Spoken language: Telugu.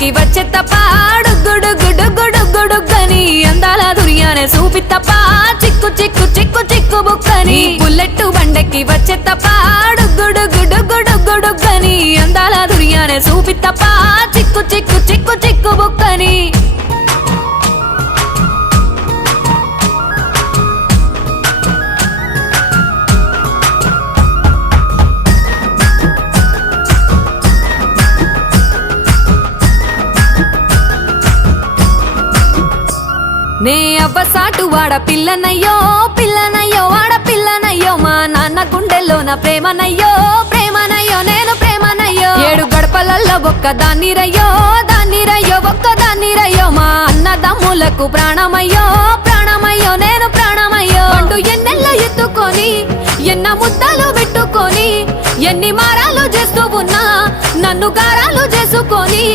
బండకి వచ్చే తప్ప గుడుగుడుగుడుగుడుగుడుగని అందాల దుర్యానే చూపి తప్ప చిక్కు చిక్కు చిక్కు చిక్కు బుక్కని బుల్లెట్టు బండకి వచ్చే తప్ప గుడుగుడుగుడుగుడుగని అందాల దుర్యానే చూపి తప్ప చిక్కు చిక్కు చిక్కు చిక్కు బుక్కని నే అవ్వసాటు వాడ పిల్లనయ్యో పిల్లనయ్యో వాడ పిల్లనయ్యో మా నాన్న గుండెల్లో నా ప్రేమనయ్యో ప్రేమనయ్యో నేను ప్రేమనయ్యో 7 గడపలల్లో ఒక్కదాన్ని రయ్యో దాన్ని రయ్యో ఒక్కదాన్ని రయ్యో మా అన్నదమ్ములకు ప్రాణమయ్యో ప్రాణమయ్యో నేను ప్రాణమయ్యో అంటూ ఎన్నెల్లో ఎత్తుకొని ఎన్న ముద్దలు పెట్టుకొని ఎన్ని మారాలు చేస్తూ ఉన్నా నన్ను గారాలు చేసుకొని